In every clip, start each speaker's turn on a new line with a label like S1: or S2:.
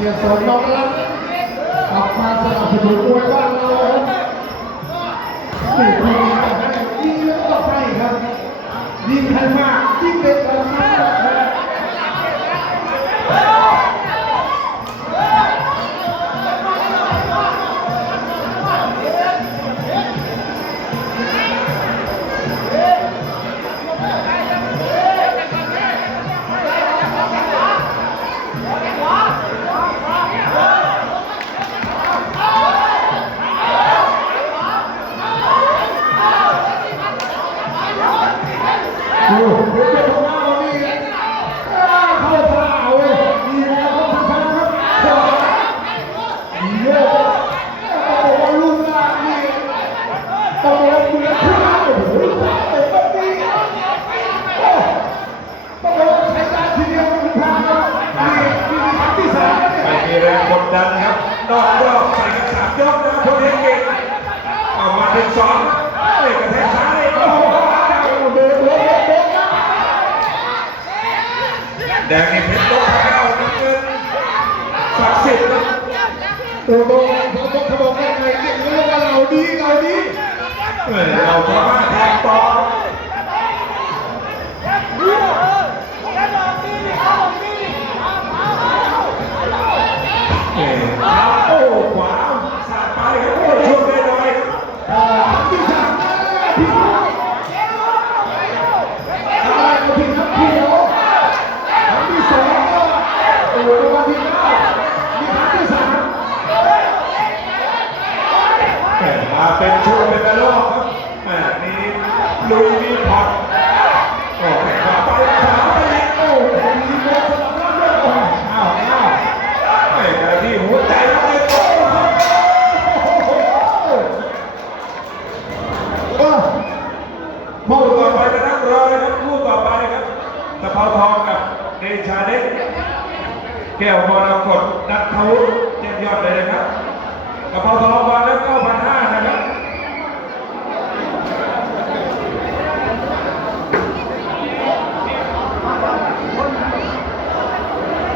S1: เสียสมน้องรักลับมาสนับสนุนมวยบ้านเราครับนี่คือยิงก็ให้ยิงเล้วก็ให้ครับยิ่งให้มากยิ่งเด็กกันมากครับดู ดันครับนอกรอบใส่
S2: กันสามยกนะพลเอกเก่งเอามาถึงสองเอกกระแทกซ้ายโอ้โหแดงนี่เพชรลบพะเก้าน้ำเงินศักดิ์สิทธิ์นะ
S1: ตัวโตเขาบอกเขาบอกว่าไงเรียกว่าเราดีเราดี
S2: เราสามาแทงต่อ เออโอ้ขวาสาดไปครับโอ้ช่วงได้น้อยครับ
S1: ที่สามนพี่อะไรก็พี่ครับพี่โอครั้งที่สองโอ้โหวันที่เก้ามีครั้งที่สาม
S2: แหม่มาเป็นช่วงเป็นกระรอกครับแหม่มีลุยมีพอดโอ้แข่งขวาไปขวาไปอีก
S1: โอ้โหมีโมสลับล่างด้วยโอ้โหอ้าวอ้าว
S2: ไอ้แต่ที่หัวใจมันเลยโอ้โห
S1: เออโม
S2: คู่
S1: ต่
S2: ต่
S1: อ
S2: อ
S1: ไป
S2: ไปจะนั่งรอเลยครับคู่ต่อไปครับตะเภาทองกับเดชาเด็กแก้วมรกตนัทธวุฒิเจ็ดยอดเลยนะครับกระเพราทองวันละเก้าพันห้านะครับ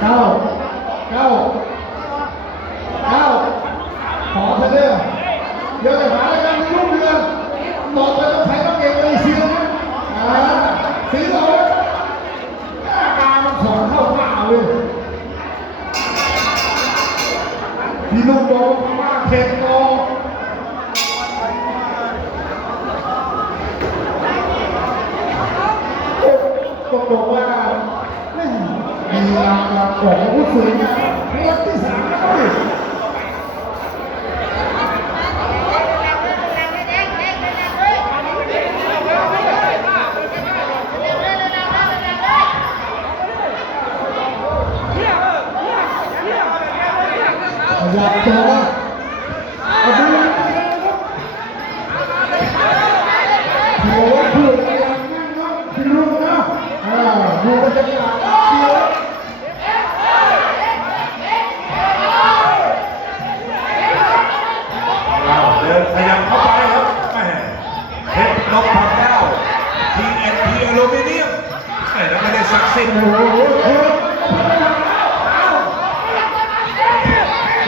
S1: เก้าเก้าเก้าขอเธอเด้อเดี๋ยวจะหาอะไรกันลูกเรือนต่อไปต้องใช้ต้องเก่งเลยเชียวนะอ่าสีเราเลยอาการมันของเข้าป่าเลย มีลูกบอกว่ามาเข็ดต่อต้องบอกว่าแม่มีลาลาของผู้สูงอายุรางวัลที่สามแล้วดิ อ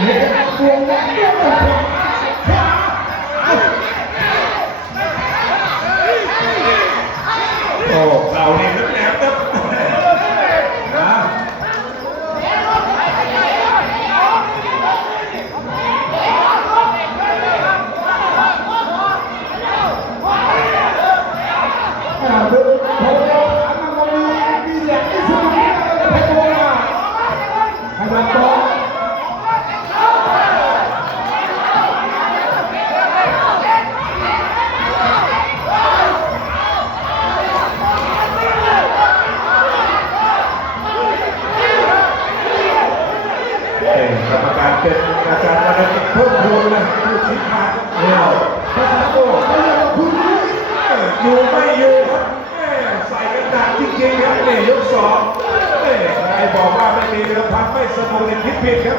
S1: เฮ้ยบวงแดงด้วยข
S2: เป็น
S1: อาจารย์อา
S2: จารย์เพิ่มพูนนะผู้ชี้ขาดเนี่ยภาษาโอ้
S1: เขาเรียกว่าคุณ
S2: อยู่ไม่อยู่ครับใส่กันหนักจริงๆครับนี่ยกสองใครบอกว่าไม่มีเรือพันไม่สนุก
S1: เลยคิดผิดครับ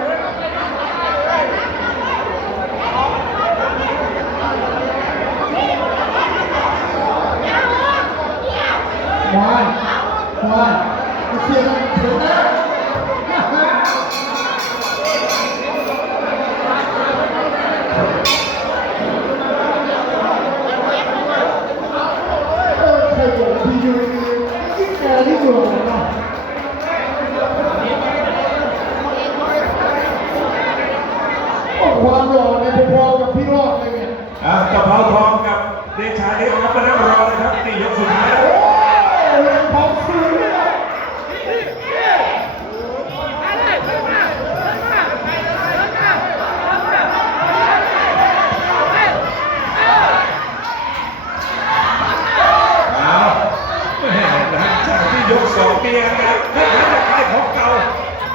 S1: ยวาเสียงเสียงนะเออใครบอกพี่ยูนี่ยิ่งแก่ที่สุดเลยนะความหล่อเนี่ยพอๆกับพี่รอดเลยเนี่ย
S2: อะกะเพราทองกับเดชาเล็กครับมานั่งรอเลยครับนี่ยกสุดท้ายแล้ว
S1: โอ้ยพร้อมซื้อเลย
S2: อ้าวแม่หลังจากที่ยกสองมีอาการคล้ายๆจะคล้ายของเก่า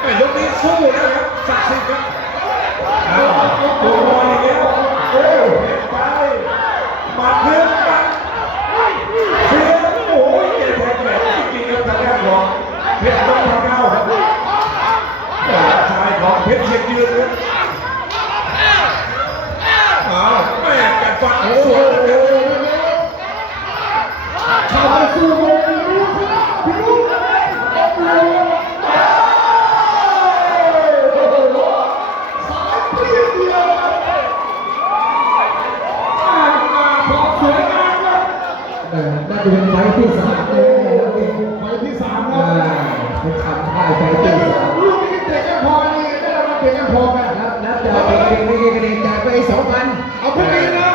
S2: แม่ยกนี้สู้แล้วครับศักดิ์สิทธิ์ครับอ้าวตัวบอลอีกแล้วโอ้เห็นไปมาเพื่อนปัดเพื่อนโอ้ยเจ็บแทงแบบจริงๆครับทางด้านของเพชรต้องทำเก้าครับหลานชายของเพชรเชียงยืนครับอ้าวแม่กัดฟัน
S1: โอ้
S2: ส
S1: โห
S2: วนนะครับ
S1: ชาวสู้เลยพี่รู้ชนะพี่รู้โอ้โหสายเปรี้ยวเดียวอ่า อ่าพอสวยงามครับ
S3: เออน่าจะเป็นไฟที่สามเลยนะแล้วเอง
S1: ไฟที่สามค
S3: อ่า
S1: รับ
S3: เป็นทำท่าไฟที่สาม
S1: ลูกนี้เตะกันพอนี่ได้รางวัลเตะกันพอกัน
S3: นับนับจากเป็นเด็กไม่ใช่กระเด็นจากไปสองพัน
S1: เอาพวกนี้นะ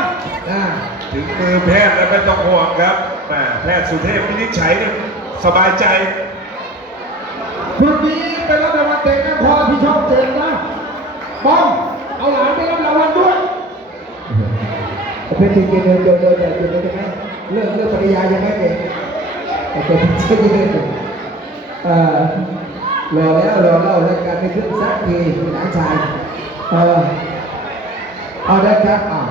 S2: ถึงมือแพทย์แล้วไม่ต้องห่วงครับแพทย์สุเทพวินิจฉัยเนี่ยสบายใจ
S1: พวกนี้ไปรับรางวัลเตะกันพอที่ช่องเจ็ดนะบอมเอาหลานไปรับรางวัลด้วย
S3: เป็นจริงๆเดินเดินเดินเดินเดินใช่ไหมเลิกเลิกปริยายังไงเด็กแต่เป็นจริงเดินรอแล้วรอเล่ารายการไม่ขึ้นสักทีหลานชายเออเอาได้ครับอ่า